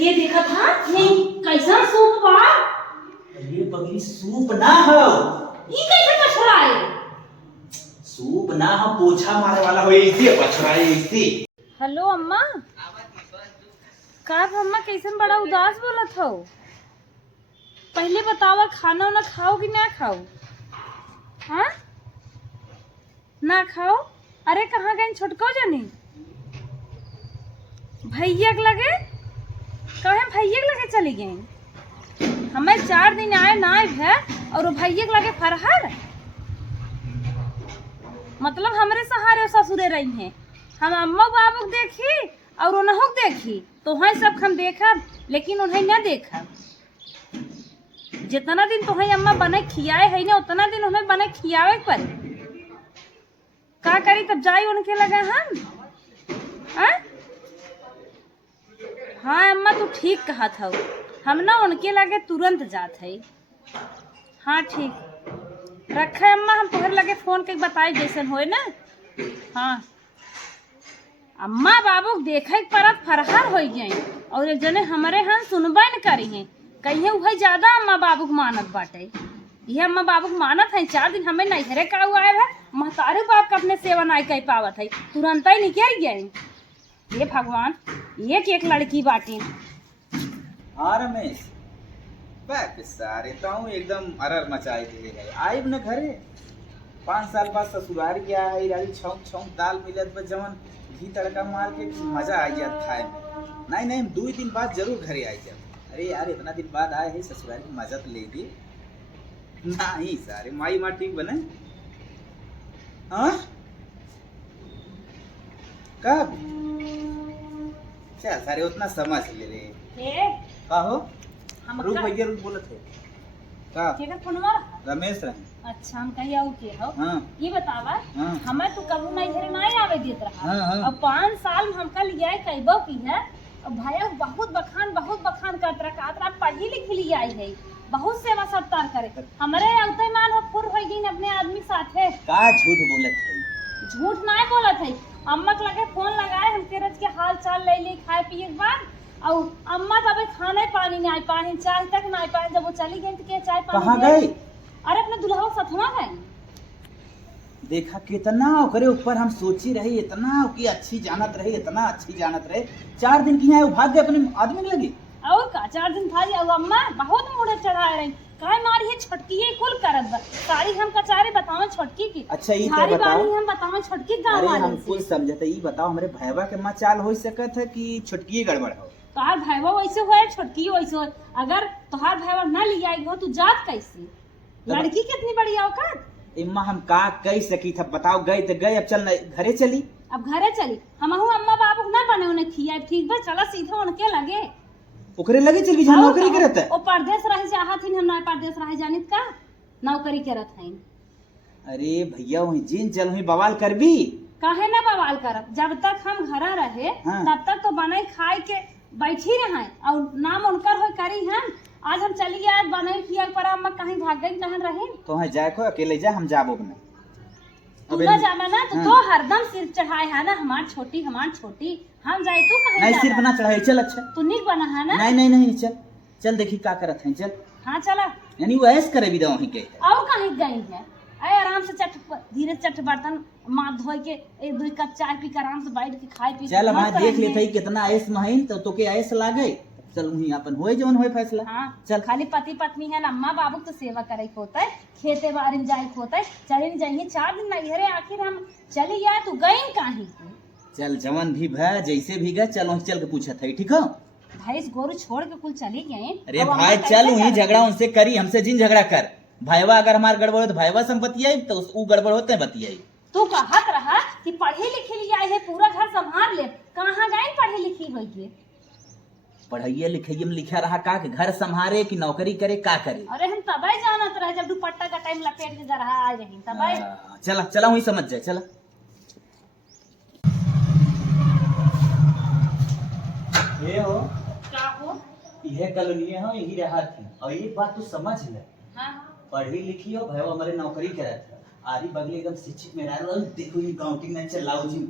ये देखा था नहीं कैसा सूप बा। ये पगली सूप ना हो, ये कैसे कचरा है? सूप ना हो, पोछा मारे वाला हो, ऐसे कचरा है ऐसे। हेलो अम्मा, का अम्मा कैसे बड़ा उदास बोलत हो? पहले बतावा खाना ना खाओ कि ना खाओ? हाँ ना खाओ? अरे कहाँ गए छोटको जानी? भैया के लगे कहे भैया के लगे चली गई। हमें 4 दिन आए ना है और वो भैया के लगे फरहर, मतलब हमरे सहारे ससुरे रही हैं। हम अम्मा बाबू देखी और उन्हों देखी तो वही सब हम देखा, लेकिन उन्हें न देखा। जितना दिन तुम्हें अम्मा बने खियाए है ना उतना दिन उन्हें बने खियावे पर का करी, तब जाई उनके लगे हम। हाँ अम्मा तू ठीक कहा था, हम ना उनके लगे तुरंत जात है। हाँ ठीक रखे अम्मा, हम तुम्हारे लगे फोन के बताए जैसन होए ना। हाँ अम्मा बाबू देखे परत फरहर हो गए और एक जने हमारे यहाँ सुनबे न करी हैं, कहीं वही ज्यादा अम्मा बाबू को मानत बाटे। ये अम्मा बाबू को मानत है, 4 दिन हमें नैहरे का हुआ है, महतारे बाप का अपने सेवा नहीं कह पावत है, तुरंत ही निकल गए। ये भगवान एक लड़की बाटी। हाँ रमेश, बैक सारे ताऊ एकदम अरर मचाए दिए है। आइब न घरे 5 साल बाद ससुराल गया है, राजी छौंक छौंक दाल मिलत बस जवन घी तड़का मार के मजा आ जात खाए में। नहीं नहीं 2 दिन बाद जरूर घरे आ जात। अरे यार इतना दिन बाद आए है ससुराल की मजा तो ले दी। नहीं सारे माई माँ ठीक बने। हाँ कब? चल सारे उतना समझ ले रे। का हो? रुक भैया रुक बोलत है का? केकर फोनवा? रमेश रहे। अच्छा हम कहीं आऊ के हो? हाँ ये बतावा हाँ हमें तो कबू नहीं घरे नहीं आवे देत रहा। हाँ हाँ। अब 5 साल में हमका लिया कहबो की है। अब भैया बहुत बखान करत रहा, पढ़ी लिखी लिया है, बहुत सेवा सत्कार करे। हमारे औते मान हो फुर हो गई अपने आदमी साथे। का झूठ बोलत है? झूठ नहीं बोलत है। अम्मा के लगे फोन लगाए हम तेरज के हाल चाल ले ली खाए पिए के बाद, और अम्मा तब खाने पानी नहीं पानी, चाय तक नहीं पानी। जब वो चली गई तो क्या चाय पानी कहाँ गई? अरे अपने दुल्हा सथवा गई। देखा कितना ओकरे ऊपर हम सोची रही, इतना की अच्छी जानत रही, इतना अच्छी जानत रहे। 4 दिन की है वो भाग गए अपने आदमी के लगे। और का 4 दिन था और अम्मा बहुत मुड़े चढ़ाए रही। काय मारी है छोटकी ये कुल करत बा। सारी हम कचारे बताओ छोटकी की। अच्छा ये सारी बताओ, बारी हम बताओ छोटकी गांव अरे वाले हम से। कुछ समझते। ये बताओ हमरे भैया के माँ चाल हो सकत है कि छुटकी गड़बड़ हो? तोहार भैया वैसे होए छोटकी वैसे होए। अगर तोहार भैया न ले आई हो तू जात कैसे? लड़की कितनी बड़ी औकात। इम्मा हम का कह सकी था बताओ। गए तो गए, अब चल घरे चली। अब घरे चली हमहू अम्मा बाबू न बने उन्हें खिया ठीक बा, चला सीधा उनके लगे ओकरे लगे चल जहाँ नौकरी करत है। ओ परदेश रह चाहत हम ना परदेश रह जानित का नौकरी करत है। अरे भैया वही जीन चल वही बवाल कर भी काहे ना बवाल करब, जब तक हम घरा रहे हाँ। तब तक तो बनाई खाए के बैठी रहे और नाम उनकर हो करी हम। आज हम चली आज बनाई खिया पर अम्मा कहीं भाग गई कहाँ रहे। तो वहाँ जाए को अकेले जा, हम जाबो न। तू ना जाना ना तो, हाँ। तो हरदम सिर चढ़ाए है ना हमार छोटी हम जाए तू कहीं नहीं जाना? सिर्फ ना चढ़ाई चल। अच्छा तू निक बना है ना? नहीं चल चल देखी का करत है चल। हाँ चला। यानी वो ऐस करे भी दो वहीं के और कहीं गई है? अरे आराम से धीरे चट बर्तन माँ धोई के 1-2 कप चाय पी के आराम से बैठ के खाए पी। चल वहाँ देख लेते कितना ऐस महीन तो के ऐस लागे। चल वहीं अपन होए जवन होए फैसला। हाँ चल खाली पति पत्नी है ना, अम्मा बाबू तो सेवा करे के होता है, खेते बाड़ी में जाए के होता है। चले जाइए 4 दिन नैहरे, आखिर हम चली जाए तू गई कहीं? चल जवन भी भय जैसे भी गए चल वहीं चल के पूछत है ठीक हो। भैंस गोरू छोड़ के कुल चली गए। अरे भाई चल वहीं झगड़ा उनसे करी, हमसे जिन झगड़ा कर। भाईवा अगर हमार गड़बड़ हो तो भाईवा संपत्ति आई, तो वो गड़बड़ होते हैं बतियाई। तू कहत रहा कि पढ़े लिखे लिया है पूरा घर संभाल ले, कहाँ गए पढ़े लिखी हुई के? पढ़ाइए लिखाइए में लिखा रहा का कि घर संभाले कि नौकरी करे का करे। अरे हम तबे जानत रहे जब दुपट्टा का टाइम लपेट के गरहा आ रही तबे। चला चला वहीं समझ जाए चला। ये हो क्या हो? यह कॉलोनी हो यही रहा थी। और एक बात तू समझ ले, हाँ पढ़ी लिखी हो भाई हमारे नौकरी करा था, आरी बगली एकदम शिक्षित में रह। देखो ये काउंटिंग में चलाओ जी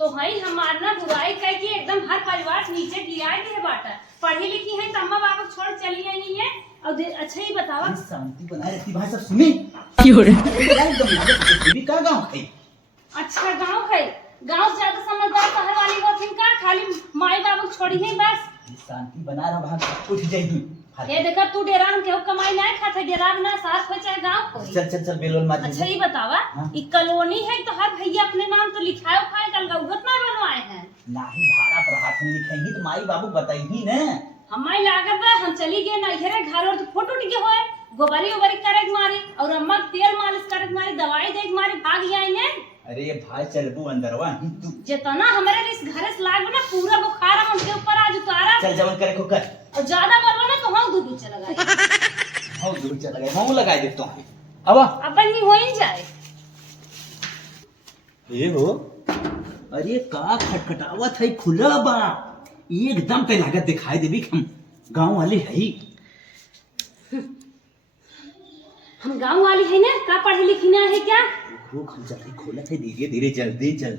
तो भाई हमार ना बुराई कह के एकदम हर परिवार नीचे गिराए दे बाटा। पढ़े पढ़ी लिखी है तो अम्मा बाबू छोड़ चली आई नहीं है। और अच्छा ही बतावा, शांति बनाए रखती भाई, सब सुनी का गाँव खाई। अच्छा गाँव है, गाँव से ज्यादा समझदार शहर वाली होती का, खाली माई बाबू छोड़ी है बस। शांति बना रहा भाग उठ जाएगी। ये देखा तू डेरा में केहू कमाई नहीं खाता, डेरा में ना साथ हो चाहे गाँव हो। चल चल चल बेलोल मत। अच्छा ही बतावा, ये कॉलोनी है तो हर भैया अपने नाम तो लिखाए उखाए कल गौगत ना बनवाए हैं। नहीं भाड़ा पर हाथ में लिखेंगी तो माई बाबू बताएगी ना। हमारी लागत है हम चली गए ना घेरे घर और तो फोटो टिके हुए गोबरी ओबरी करे के मारे और अम्मा तेल मालिश करे के मारे दवाई दे के मारे भाग जाए ने। अरे भाई चल तू अंदरवा तू जितना हमारे इस घर से लाग ना पूरा बुखार हम उनके ऊपर आज उतारा। चल जवन करे को कर और ज्यादा बोलबो ना तो हम दूध चला गए। हम दूध चला गए हम लगा देता हूं। अब नहीं हो ही जाए। ये हो अरे का खटखटावत है खुला बा एकदम पे लागत दिखाई देबी हम गांव वाले है। हम गांव वाली है ना, का पढ़ी लिखी ना है क्या? हम जल्दी खोलत है धीरे धीरे जल्दी चल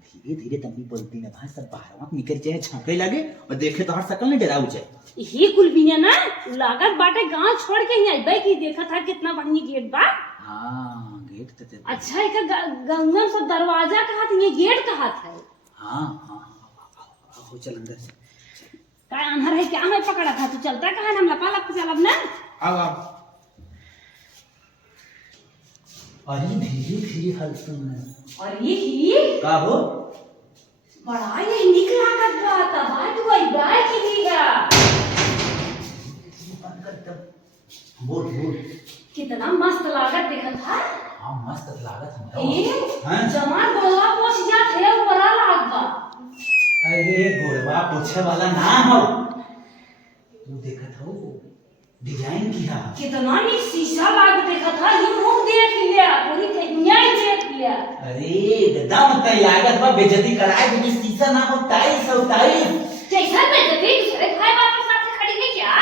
धीरे धीरे तभी बोलती ना भाई सब बाहर निकल जाए छापे लगे और देखे तो हर सकल ने डराऊ जाए। ही कुल बिना ना लागत बाटे गांव छोड़ के ही आइबे की देखा था कितना बढ़िया गेट बा। हां गेट तो अच्छा एक गंगन सब दरवाजा कहा था, ये गेट कहा था। हां हां हो चल अंदर से। काय अंदर है क्या मैं पकड़ा था, तू चलता कहां हम लपा लप चलब ना। अब अरे धीरे धीरे हल सुन। और ये ही का हो बड़ा ये निकला कर रहा था भाई तू आई बाय की नीगा। बंद कर तब बोल बोल कितना मस्त लागत देखा था। हां मस्त लागत हमरा। ए हां जमान गोलवा पोछ जात है ऊपर आ लागबा। अरे गोरवा पोछे वाला ना हो तू देखत हो डिजाइन किया कितना नी शीशा लाग देखा था, ये मुंह देख लिया पूरी कन्या देख लिया। अरे एकदम तय लागत बा बेइज्जती कराए कि शीशा ना हो टाइल्स हो टाइल्स। कैसा बेइज्जती दूसरे भाई बाप के साथ खड़ी है क्या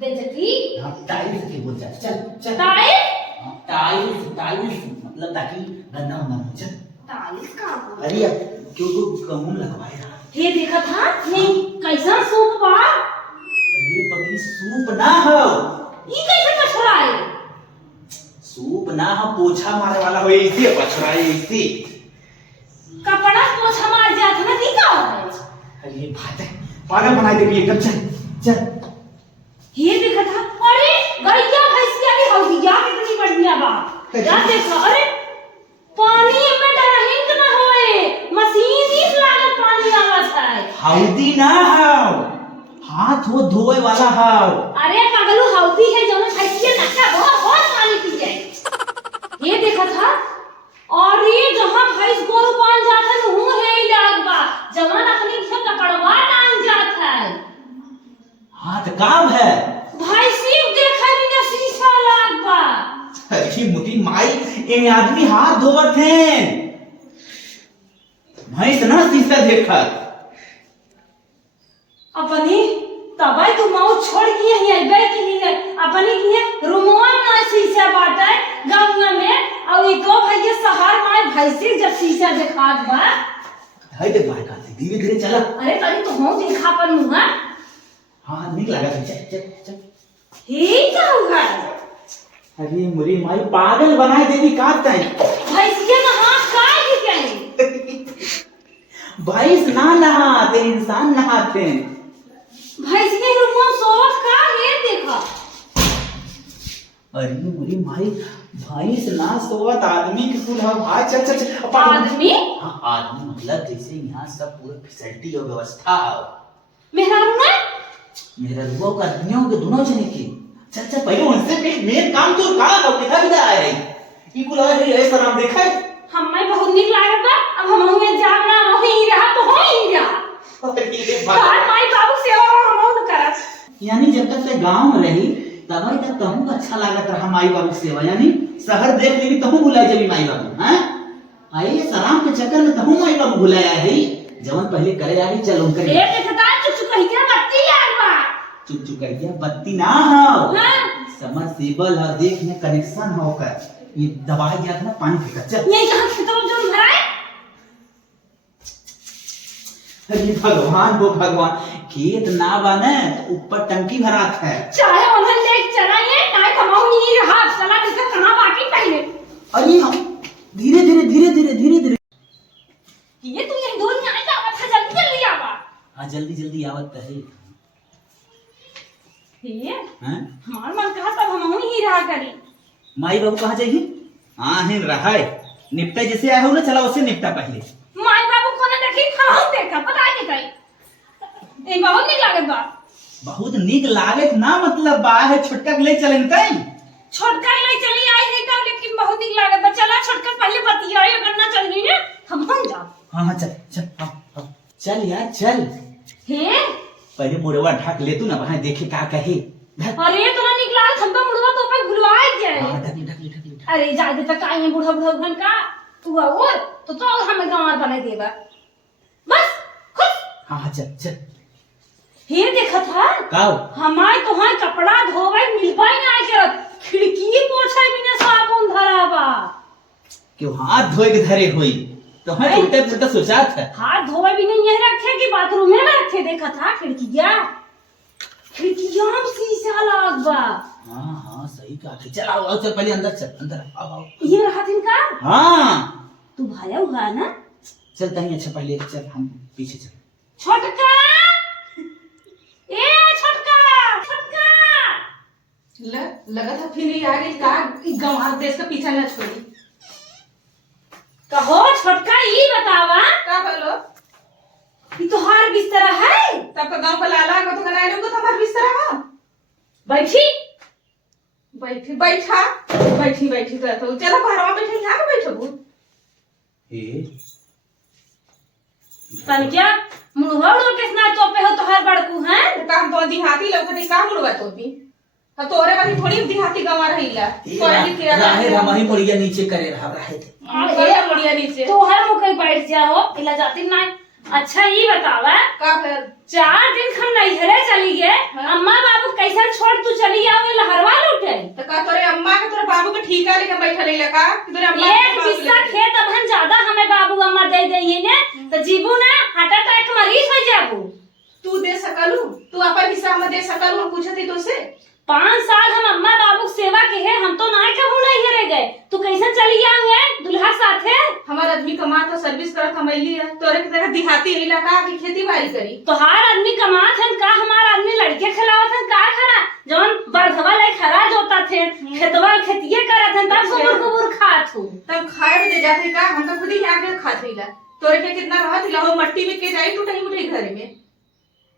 बेइज्जती? हां टाइल्स की बोल चल चल टाइल्स हां टाइल्स टाइल्स मतलब ताकि गंदा ना हो चल। टाइल्स का अरे क्यों को कानून लगवाए रहा ये देखा था नहीं कैसा सूप बा। ये पगली सूप ना हो ये कैसे पछड़ा है? सूप ना हो पोछा मारे वाला हो ऐसे पछड़ा है ऐसे कपड़ा पोछा मार जात ना दी का है। अरे ये बात है पागल बनाई देगी एकदम। चल चल ये देखा था अरे गैया भैंसिया की हौदिया कितनी बढ़िया बा। क्या देखा अरे पानी में डरहिंग ना होए मशीन ही लागत पानी आवत है। हौदी ना हो हाथ वो धोए वाला हो। अरे पागलू हौदी है जो भैंसिया नक्का बहुत पानी पी जाए। ये देखा था और ये जहां भैंस गोरु पान जात है मुंह है ही लागबा जवान अपनी से कपड़वा डाल जात है। हाथ काम है भैंसी देखा भी ना शीशा लागबा। अरे मुटी माई ये आदमी हाथ धोवत हैं भैंस ना शीशा देखत अपनी तबाई तू माऊ छोड़ के यही आई बे की है अपनी की रूमवा ना शीशा बाटे गांव में और एको भैया शहर में भैंसी जब शीशा दिखात बा। हाय देख मार का धीरे धीरे चला। अरे तरी तो हो देखा पर मुंगा। हां निक लगा चल चल चल हे क्या होगा? अरे मुरी माई पागल बनाए देवी का तय भैंसिया ना हाथ काहे की कहीं भैंस ना नहाते इंसान नहाते। भैंसिया रूमवा सोवत का है देखा। अरे मुरी माई भैंस ना सोवत आदमी के कुल है भाई। चल चल चल आदमी हां आदमी मतलब जैसे यहाँ सब पूरा फैसिलिटी और व्यवस्था है मेरा रूम मेरा रुआ का आदमियों के दोनों जने की। चल चल पहले उनसे मेन काम तो का हो कितना विदा आए ई कुल है ऐसा नाम देखा है हमें बहुत निक लागत बा। अब हम में जाना वही रहा तो हो ही रहा। बाहर माई बाबू सेवा हम करत यानी जब तक से गांव में रही तब तक कहूं अच्छा लागत रहा माई बाबू सेवा यानी शहर देख लेनी तहु भुला जबी माई बाबू हैं आई सलाम के चक्कर में तहु माई बाबू भुलाया है जवन पहले करे आई चल उनकर ए देखता चुचुकहिया बत्ती लागबा। चुचुकहिया बत्ती ना हो हां समरसेबल है देख में कनेक्शन होकर ये दबाई दिया था ना पानी फेंका चल ये जहां खेतों जो भराए अरे भगवान वो भगवान, खेत ना बने तो ऊपर टंकी भरात है। चाहे उन्हें ले चलाइए ना, कमाऊ नहीं रहा चला जैसे कहां बाकी पहले। अरे हम धीरे धीरे धीरे धीरे धीरे धीरे ये तू यही दूर में आ जा, अच्छा जल्दी जल्दी आवा। हाँ जल्दी जल्दी आवत है। ये हैं हमार मन कहा तब हम ही रहा करी। माई बाबू कहाँ जाइए? हाँ है रहा है, निपटा जैसे आया हो ना, चला उससे निपटा पहले। माई बाबू को ना देखी हम देखा पता नहीं कहीं ए बहुत निक लागत बा। बहुत निक लागत ना मतलब बा है, छोटका के ले चलें कहीं। छोटका ले चली आई है का, लेकिन बहुत निक लागत बा। चला छोटका पहले बतियाई, अगर ना चलनी ना हम जा। हाँ हाँ चल चल, हाँ चल यार चल। हे पहले मुड़वा ढक ले तू ना, वहां देखे का कहे। अरे तो ना निकला हम तो मुड़वा तो पे भुलवा जाए। हाँ ढक ले ढक ले ढक ले। अरे जादे तक आई है बूढ़ा बूढ़ा घन का तू और तो हमें गंवार बना देबा बस खुश। हाँ हाँ चल चल। हे देखा था काओ हमारे तो हां कपड़ा धोवे मिलपाई ना के खिड़की पोछे बिना साबुन धराबा। क्यों हाथ धोए के धरे हुई तो हम उल्टा पुल्टा सोचा था। हाथ धोवे भी नहीं यह रखे कि बाथरूम में रखे। देखा था खिड़कियां में शीशा लाग बा। हाँ हाँ सही कहा। चल आओ आओ, चल पहले अंदर चल, अंदर आओ आओ। ये रहा दिन का। हाँ तू भाया हुआ ना, चल तहीं अच्छा पहले चल, हम पीछे चल। छोटका ए छोटका छोटका लगा था फिर ये आ गई का गंवार देश का पीछा न छोड़ी। कहो छोटका ये बतावा का बोलो कि तोहार बिस्तर है? तब का गांव का लाला को तो कनाई लोग तो हमार बिस्तर है। बैठी बैठी बैठा बैठी बैठी तो चलो बाहर बैठे, यहाँ पे बैठो। ए तन क्या मुंहवा उड़ के ना चोपे हो तोहार बड़कू हैं? तो काम तो दिहाती लोग ने काम मुड़वा तो भी अब तोरे वाली थोड़ी दिहाती गंवा रहीला। तोरे की किया राहे रमाही मुड़िया नीचे करे रहे थे। तोरे मुड़िया नीचे तोहर मुंह कहीं बैठ जाओ इला जाती ना। अच्छा ये बतावा का फिर 4 दिन हम नैहरे चली गए, अम्मा बाबू कैसे छोड़ तू चली आओ लहरवा लुटे। तो का तोरे अम्मा के तोरे बाबू के ठीका लेके बैठा रहीला का कि तोरे अम्मा एक बिस्सा खेत अबहन ज्यादा हमें बाबू अम्मा दे देइए ने तो जीबू ना हार्ट अटैक मरीज हो जाबू। तू दे सकलू? तू अपन हिस्सा में दे सकलू? हम पूछती तो से 5 साल हम अम्मा बाबू सेवा के है, हम तो ना कबू नहीं रह गए। तू कैसे चली आऊंगे दुल्हा साथे? हमार आदमी कमा तो सर्विस करत हमैली है, तोरे की तरह दिहाती इलाका की खेती बाड़ी करी। तोहार आदमी कमात हन का, हमार आदमी लड़के खिलावत हन का खरा जौन बरधवा ले खरा जोता थे खेतवा खेतिए करत हन तब गोबर गोबर खात हूं। तब खाए में दे जाते का, हम तो खुद ही आके खात रहीला। तोरे के कितना रहत हिला हो मट्टी में के जाई टूटई मुटई घरे में,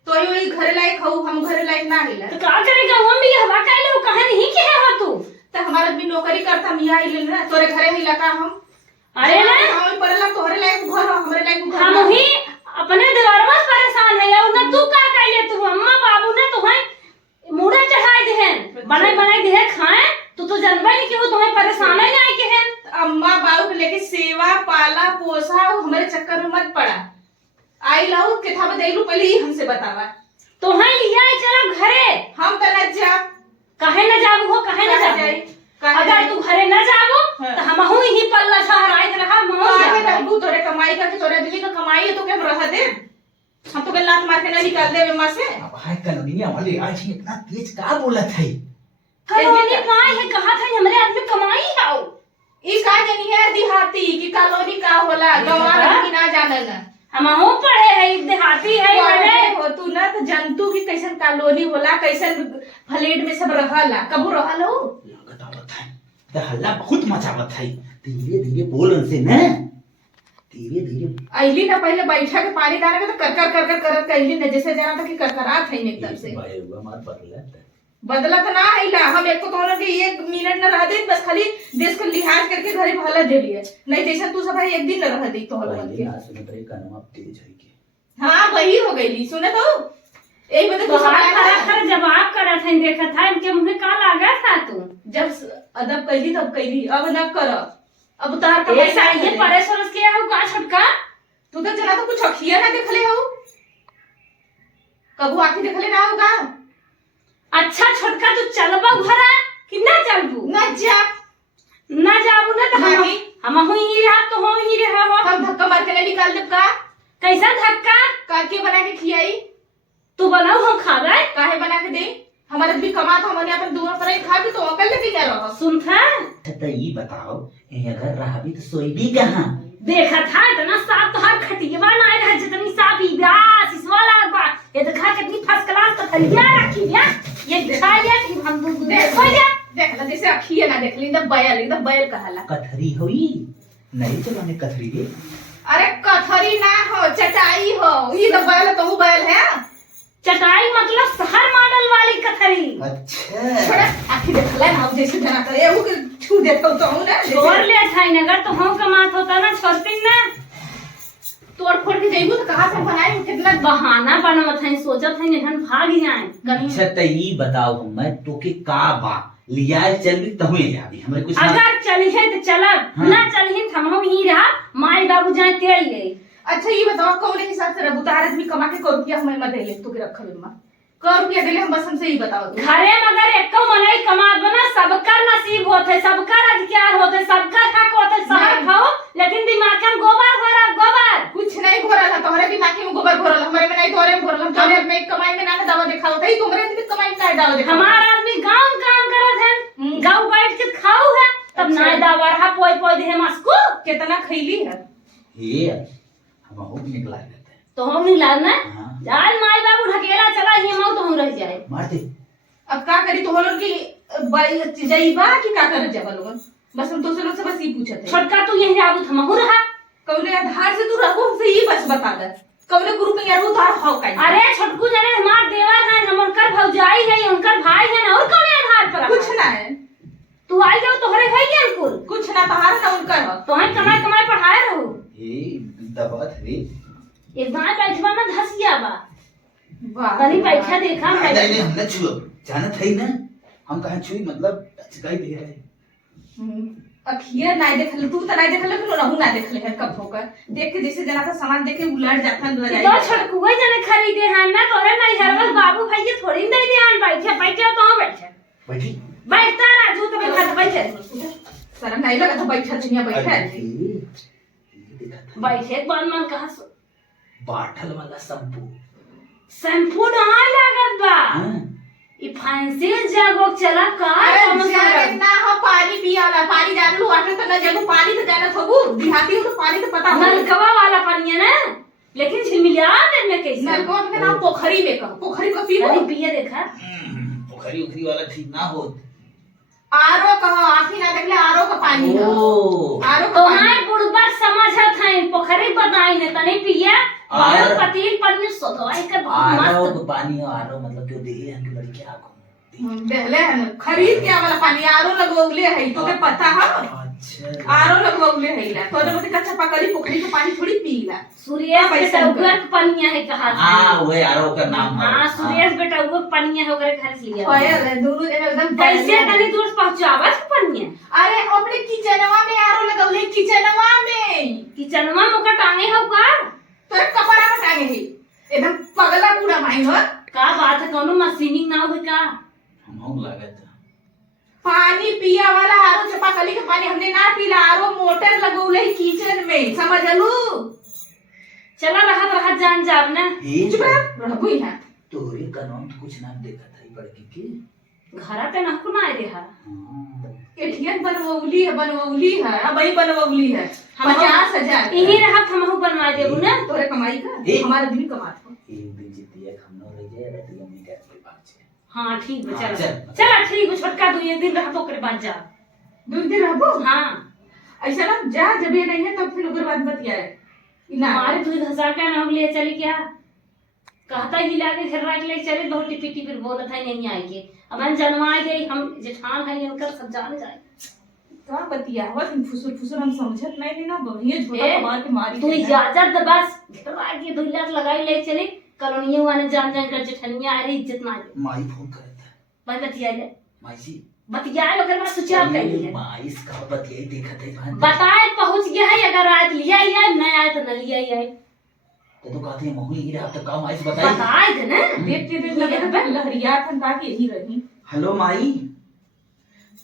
तो वही घरे लायक खाऊ, हम घरे लायक ना हिला। तो का करेगा हम भी हवा काले हो कहां नहीं के है हो तू? तो हमारा आदमी नौकरी करता मिया हिल ना, तोरे घरे हिला का हम। अरे ना हम पड़ला तोरे लायक घर हो, हमरे लायक घर। हम ही अपने दरबार परेशान है और ना तू का कहले तू अम्मा बाबू ने तुम्हें मुड़े चढ़ाए देहन बनाए बनाए दे खाए तो जानबा नहीं कि वो तुम्हें परेशान है नहीं के हैं। अम्मा बाबू के लेके सेवा पाला पोसा हमारे चक्कर में मत पड़ा। आई लाओ किताब दे लू पहले ही हमसे बतावा। तो हां लिया चला घरे। हम त न जा काहे न जाबू हो, काहे न जाई? अगर तू घरे न जाबो तो हमहू ही पल्ला छहराए के रहा महू काहे जा। रहबू? तोरे कमाई का कि तोरे आदमी का कमाई है तो के रह दे, हम तो के लात मार के ना निकाल दे मां से। अब हाय कलोनिया वाले आज इतना तेज का बोलत है? कलोनी काय है कहा था हमरे आदमी कमाई आओ। ई का जनी है दिहाती कि कॉलोनी का होला, गंवार आदमी ना जानल। हमहू पढ़े है देहाती है पढ़े हो तू ना तो जंतु की कैसन कॉलोनी होला, कैसन फ्लैट में सब रहला, कबू रहल हो। लागत आवत है तो हल्ला बहुत मचावत है। धीरे धीरे बोल उनसे न, धीरे धीरे। आइली ना पहले बैठा के पानी डाले के तो कर कर करत कैली ना, जैसे जाना था कि करकरात है एकदम से। भाई हुआ मार बदलत बदला तो ना आइला, हम एक तो 1 मिनट न रह दे, बस खाली देश को लिहाज करके घरे भला दे लिए। नहीं जैसा तू सब एक दिन न रह दे तो हल पहले ना सुनत रही कानवा तेज है के। हां वही हो गईली सुने तो यही बता तो हाथ खरा खरा जवाब करत है देखा था इनके मुंह में का लागा था तू। जब अदब कैली तब कैली, अब न कर। अब तार का ऐसा ये परेशान किया हो का छोटका? तू तो चला तो कुछ अखिया ना देखले हो, कबू आंखें देखले ना होगा। अच्छा छोटका तू चलबा घरा कि ना चलबू? ना जा ना जाबू ना तो नहीं। हम ही रहा तो हम ही रहा हो। हम धक्का मार के नहीं निकाल देब का? कैसा धक्का? काके बना के खियाई? तू बनाऊ हम खावे? काहे बना के दे? हमारे भी कमा तो हमने अपन दोनों पर खा के तो अकल लेके क्या रहो? सुन था तो ये बताओ अगर रहा भी तो सोईबी कहाँ? देखा था इतना साफ तो हर खटिया ना रहा जितनी साफ ही ब्यास इस वाला बा ये देखा कितनी फर्स्ट क्लास कथरिया रखी है ये दिखा लिया कि हम देखो जा देख ला जैसे अखिए ना देख ली एकदम बैल कहला। कथरी हुई नहीं चलाने कथरी रे। अरे कथरी ना हो चटाई हो ये तो बैल तो बैल है। चटाई मतलब शहर मॉडल वाली कथरी। अच्छा थोड़ा आखी देखला ना जैसे जना करे वो के छू देतो तो हूं ना छोड़ ले थाई नगर तो हम कमात होता ना छोड़ती ना तोड़ फोड़ के जइबू तो कहां से बनाई कितना बहाना बनवत है सोचत है निहन भाग जाए कहीं। अच्छा तो ये बताओ मैं तोके का बा लिया चल भी तहुए यादी हमरे कुछ अगर चली है तो चलब हाँ। ना चली है हम ही रहा माई बाबू जाए तेल ले। अच्छा ये बताओ कौन हिसाब से रबू तार आदमी कमा के 1 रुपया हमें मत दे तो के रखल में 1 रुपया देले हम बस हमसे ही बताओ तो। घरे मगर एको मनई कमात बना सबका नसीब होते सबका अधिकार होते सबका हक होते शहर खाओ लेकिन दिमाग में गोबर भरब गोबर कुछ नहीं घोरल है तोहरे दिमाग में गोबर घोरल हमरे में नहीं तोहरे में घोरल हम तोहरे में कमाई में ना दवा दिखाओ थई तुमरे में कमाई में ना दवा दिखाओ। हमारा आदमी गांव में काम करत है गांव बैठ के खाओ है तब अच्छा। ना दवा रहा पोई पोई दे मस्को कितना खैली है हे हम हो निकला लेते हैं तो हम नहीं लाना हाँ। जान माई बाबू ढकेला चला ये मऊ तो हम रह जाए। मार दे अब का करी तो लोग की जईबा कि का कर जब लोग बस हम तो लोग से बस ये पूछते हैं छोटका तू यही आबू हम हो रहा कौने आधार से तू रहू हमसे ये बस बता दे कौने ग्रुप में रहू तार हो का अरे छोटकू जने हमार देवर है हम उनकर भौजाई है उनकर भाई है और कौन आधार पर कुछ ना है तू आई जाओ तोहरे है ये अंकुल कुछ ना तहार ना उनकर हो तो हम कमाई कमाई पढ़ाए रहू हे दबात रे एक दाएं बैठवा ना धसिया बा वाह कहीं बैठा देखा नहीं बैठा नहीं हमने छुआ जानत है ना हम कहां छुई मतलब टचकाई दे रहे अखिया नहीं देखल तू तो नहीं देखल कि रहू ना देखले है कब होकर देख के जैसे जना था सामान देख के उलट जाता है तो छोटकू जने खरीदे हैं ना तोरे नहीं हरवल बाबू भाई ये थोड़ी दे दे आन बैठे बैठे तो हम बैठे बैठी बैठता राजू तो बैठा बैठे शर्म नहीं लगा था बैठा चिनिया बैठा है बैठे बन मन कहा बाटल वाला शैम्पू शैम्पू ना लागत बा हां ई फैंसी जगो चला का कौन सा ना हो पानी पियाला पानी जान लो आटे तो ना जब पानी तो जाना थबू दिहाती तो पानी तो पता हो नलकवा वाला पानी है ना लेकिन झिलमिला दे में कैसे नलको के नाम पोखरी में का पोखरी का पी अरे पिए देखा पोखरी उखरी वाला ठीक ना हो आरो कहो आखी ना देखले आरो का पानी है ओ आरो का तो पानी हाय बुढ़बा समझत है पोखरी बताई ने तने पिया और आर- पतील पनीर सोधवाई कर बहुत आरो मस्त को पानी हो आरो मतलब क्यों देही है कि लड़की आगो देहले है ना खरीद के वाला पानी आरो लगवले है तो के पता है अच्छा आरो लगवले है ला तो मते कच्चा पकड़ी पोखरी का पानी थोड़ी पीला सूर्य पैसा बेटा निकल। उगर पनिया है कहा हां वो आरो का नाम है हां सूर्य बेटा उगर पनिया है उगर घर से लिया पाया दोनों जने एकदम कैसे तनी दूर पहुंचावत पनिया अरे अपने किचनवा में आरो लगवले किचनवा में किचनवा में का टांगे हो का तोरे कपड़ा में टांगे है एकदम पगला पूरा माई हो का बात है कोनो मशीनिंग ना हो का हम लागत पानी पिया वाला आरो चापाकली का पानी हमने ना पीला आरो मोटर लगौले किचन में समझलू चला रहा जान जाब ना ए चुप रह रहबू यहां तोरे कानून तो कुछ नाम देखा था बड़की के घरा पे ना कुना दे हा एटीएम बनवौली है अब ही बनवौली है 50,000 यही रहा हमहु बनवा देबू ना तोरे कमाई का ए। हमारा दिन कमात हो एक दिन जितिया हमनो रह जाए रहती हम निकाल के पास से हां ठीक है हाँ, चल चल। चला ठीक है छोटका दू एक दिन रह तो ओकरे बाद जा दो दिन रहबो हां ऐसा ना जा जब ये नहीं है तब फिर ओकर बाद बतियाए ना हमारे 2000 का नाम ले चली क्या कहता ही लागे घर रख ले चले बहुत टिपी टिपी बोलत है नहीं आई के अब हम जनवाए गई हम जेठान है इनकर सब जान जाए का बतिया हो तुम फुसुर फुसुर हम समझत नहीं ना बढ़िया झोटा ए, मार के मारी तू इजाजत दे बस घर आके 2 लाख लगाई ले चली कॉलोनी वाले जान जान कर जेठनिया आ रही इज्जत ना माई फोन करता बस बतिया ले माई जी बतिया लो कर सुचाव कर लिए माई इसका बतिया देखा थे भान बताए पहुंच गया है अगर आज लिया ही है नहीं आए तो न लिया ही है तो कहते हैं मोही रहा तो काम आई बताई बताए थे ना देख के देख लगे लहरिया था का के ही रही हेलो माई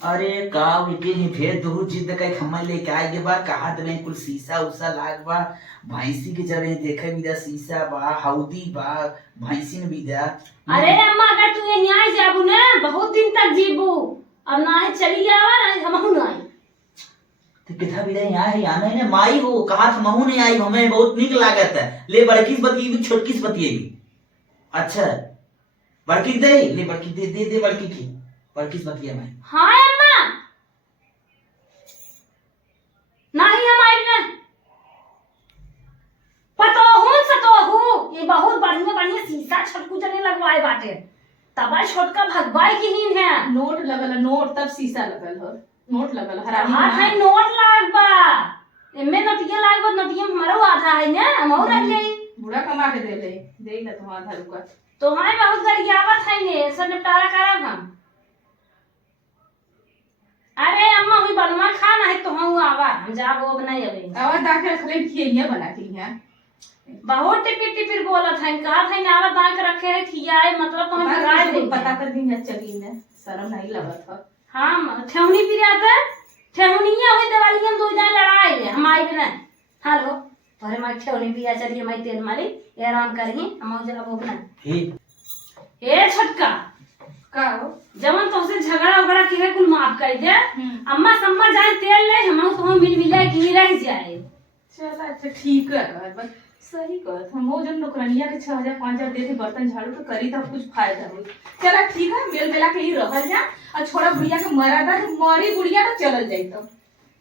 अरे का विके ही फिर दूर जिद कई खम्मा लेके आए के बा कहा दे कुल शीशा उसा लाग बा भैंसी के जरे देखे भी दा शीशा बा हौदी बा भैंसी भी दा। अरे अम्मा अगर तू यहाँ जाबू ना बहुत दिन तक जीबू, अब ना है चली आवा ना हमहू ना आई। तो किथा भी यहाँ है आना है ना माई हो कहा था महू नहीं आई हमें बहुत निक लागत है ले बड़की से बतिए भी छोटकी से बतिए भी। अच्छा बड़की दे ले बड़की दे बड़की की बड़की से बतिए मैं। हाँ अम्मा नहीं हम आई ना पतोहू सतोहू ये बहुत बढ़िया बढ़िया शीशा छटकू जने लगवाए बाटे तब छोटका भगवाई की नींद है। नोट लगल नोट तब शीशा लगल हो नोट लगल हरामी हाँ है नोट लागबा एमे नटिया लागबा नटिया हमारो आधा है ना हमहू रख ले बुढ़ा कमा के दे ना तुम आधा रुका तो हमें बहुत गरियावत है ने सब निपटारा करब हम। अरे अम्मा हुई बनवा खाना है तो हम आवा हम जाब वो बनाई अबे आवाज दाके रखले खिया बना के हैं बहुत टिपिर टिपिर बोलत है कहा था ना आवा दाके रखे है खियाए मतलब हम बिगाड़ दे पता कर दी है चली ने शर्म नहीं लगत है। हाँ ठेहुनी पिराता ठेहुनिया हुई दिवाली हम दो जान लड़ाई ले हम आई बिना हेलो तोरे मां ठेहुनी पिया चलिए मैं तेल माली ये आराम करिए हम जगह वो बना ए छटका का हो जवन तुमसे झगड़ा उगड़ा के कुल माफ कर दे अम्मा सम्मा जाए तेल ले हम तो मिल मिला के रह जाए। चल अच्छा ठीक है बस सही कहत हम वो जन नौकरानिया के 6000 5000 देते बर्तन झाड़ू तो करी तब कुछ फायदा होई। चला ठीक है मेल मिला के ही रहल जा और छोड़ा बुढ़िया के मरा दा मरी बुढ़िया तो चलल जाई तो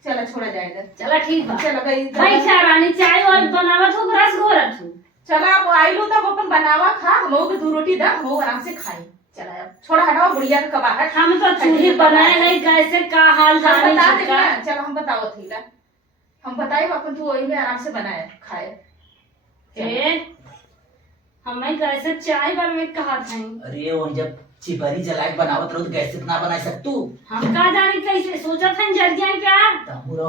चला छोड़ा जाएगा। चला ठीक बा चला गई भाई चाय रानी चाय और बनावत हो रस घोरत हो चला अब आइलो तब अपन बनावा खा हमो के 2 रोटी दा हम आराम से खाई। चला अब छोड़ा हटाओ बुढ़िया के कबाहट हम तो चूल्हे बनाए नहीं कैसे का हाल जाने बता दे छटका चलो हम बताओ थीला हम बताई अपन तू वही में आराम से बनाए खाए। ए हमें कैसे चाय बनवे कहा था अरे वो जब चिपरी जलाए बनावत रहो तो गैस से ना बना सकतू हम का जाने कैसे सोचा था जल जाए क्या तमुरा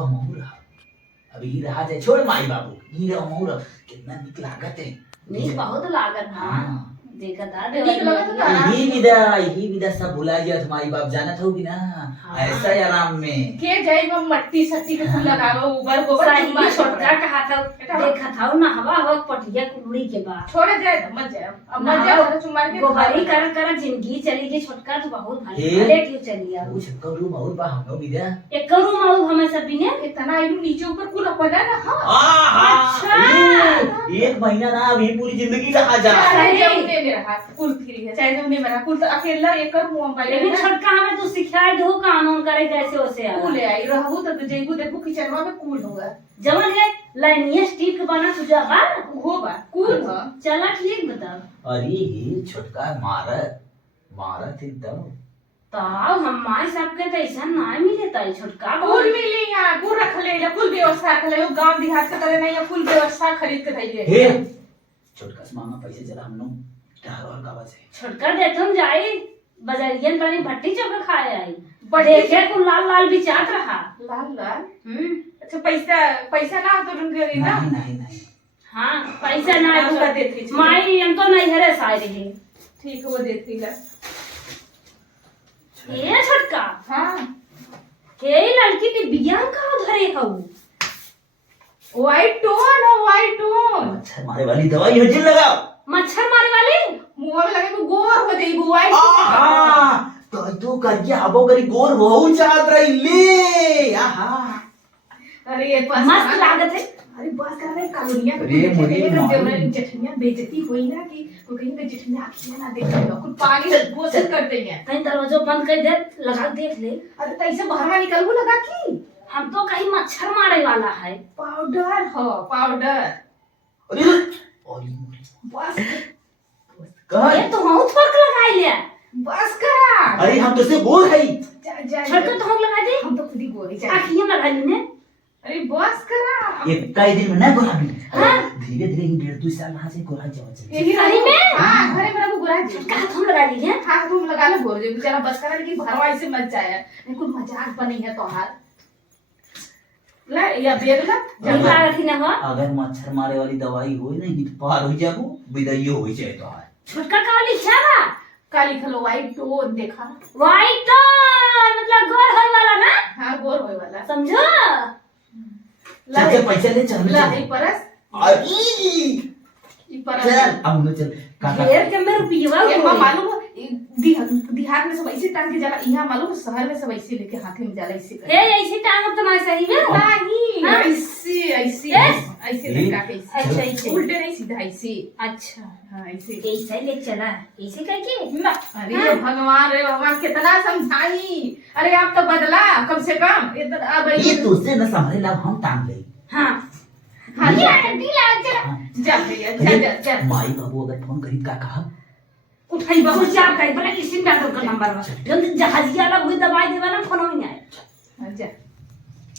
अभी ही रहा जाए छोड़ माई बाबू ही रहो मोरा कितना निक लागत है नहीं बहुत लागत हां हाँ। देखा था ठीक लगत तो आराम ही विदा सब भुला गया तुम्हारी बाप जानत होगी ना हाँ। ऐसा ही आराम में के जाई में मट्टी सट्टी के फूल लगावो ऊपर गोबर सही में छोटका कहा था देखा था ना हवा हो पटिया कुड़ी के बाद छोड़े जाए मत जाए अब मत जाए चुमार के गोबारी कर जिंदगी चली गई छोटका तो बहुत हे। भले क्यों चली आ कुछ करू बहुत बा हम विदा एक करू माऊ हमें सब बिने इतना आइलू नीचे ऊपर कुल अपन है ना हां अच्छा। एक महीना ना अभी पूरी जिंदगी रहा जा चाहे जब ने मेरा हाथ कुल फ्री है चाहे जब ने मेरा कुल तो अकेला एक कर मुंह मोबाइल लेकिन छोटका हमें तो सिखाए दो काम हम करे कैसे वैसे आ कुल आई रहू तो जेबू देखू किचनवा में कुल होगा जवन है लाइनिया स्टील के बना तुझा बा हो बा कुल ह चला ठीक बता अरे ये छोटका मारत है तब ताऊ हमारे सबके तो ऐसा ना मिले ताई छोटका कुल मिली यहां कुल रख ले कुल व्यवस्था कर ले गांव देहात के तरह नहीं कुल व्यवस्था खरीद के दे हे छोटका से मांगा पैसे जरा हम लोग और का बचे छोटका दे तुम जाई बाजारियन तनी भट्टी चोखा खाए आई बड़े देखे को लाल लाल बिचात रहा लाल अच्छा पैसा ना तो रुन करी ना नहीं हाँ पैसा ना ना तो देती थी। माई हम तो नहीं हरे साई रही ठीक है वो देती है ये छोटका हां के लड़की के बियाह का धरे हऊ व्हाइट टोन अच्छा मारे वाली दवाई है जिल लगाओ मच्छर मारे वाली मुंह में लगे तो गोर हो जाई व्हाइट तो तू करिए अबो करी गोर हो चाहत रही ले आहा अरे ये मस्त लागत है अरे बस कर रहे कॉलोनिया अरे मुझे मालूम। जठनिया बेइज्जती हुई ना कि वो कहीं पे जठनिया आखियां ना देखे कुछ पानी से घोषित करते हैं कहीं दरवाजा बंद कर दे लगा देख ले अरे तैसे बाहर निकलबू लगा की हम तो कहीं मच्छर मारे वाला है पाउडर हो पाउडर अरे बस कह ये तो हम थोक लगाई ले बस करा अरे हम तो से बोल है छड़का तो हम लगा दे हम तो खुद ही गोरी जा आखियां लगा ली ने अरे बस करा एक कई दिन में ना गोरा भी हाँ? धीरे धीरे ही 1.5-2 साल वहां से गोरा जाओ चल यही सही में? हां घरे मेरा को गोरा जी छड़का हम लगा ली है हां तुम लगा लो गोर जो बेचारा बस करा कि भरवा ऐसे मत जाए कुछ मजाक बनी है तोहार ला या बेग ला जब लगा थी ना हो अगर मच्छर मारे वाली दवाई होई नहीं तो पार हो जाबो विदाई हो जाए तो हां छड़का का लिखा बा का लिखलो व्हाइट टोन देखा वाइट टोन मतलब गोर होय वाला ना, हाँ गोर होए वाला। समझो। चल चल पैसा ले चल ला चल। ई परस, अरे ई परस। चल अब मैं चल काका ढेर के में रुपया एमा हो। मालूम हो, देहात में सब ऐसे टांग के जाला, यहाँ मालूम हो, शहर में सब ऐसे लेके हाथे में जाला ऐसे हे ऐसे टांग तो ना सही में। नहीं हाँ? ऐसे ऐसे ए? ऐसे लटका के ऐसे। अच्छा ऐसे। उल्टे नहीं, सीधा ऐसे। अच्छा हाँ ऐसे। ऐसा ही ले चला, ऐसे करके। ना अरे भगवान रे भगवान, कितना समझाई। अरे आप तो बदला कम से कम इधर आ ये भाई। तुझसे न संभले ना हम टांग ले। हाँ हाँ ढीला जा ढीला चला। जा भैया, जा जा जा। माई बाबू अगर फोन करी का कहा उठाई बहुत चाप करी, बड़ा किसी का नंबर में जल्दी जहाजिया वाला वही दवाई देवा ना, फोन में आए। हाँ, जा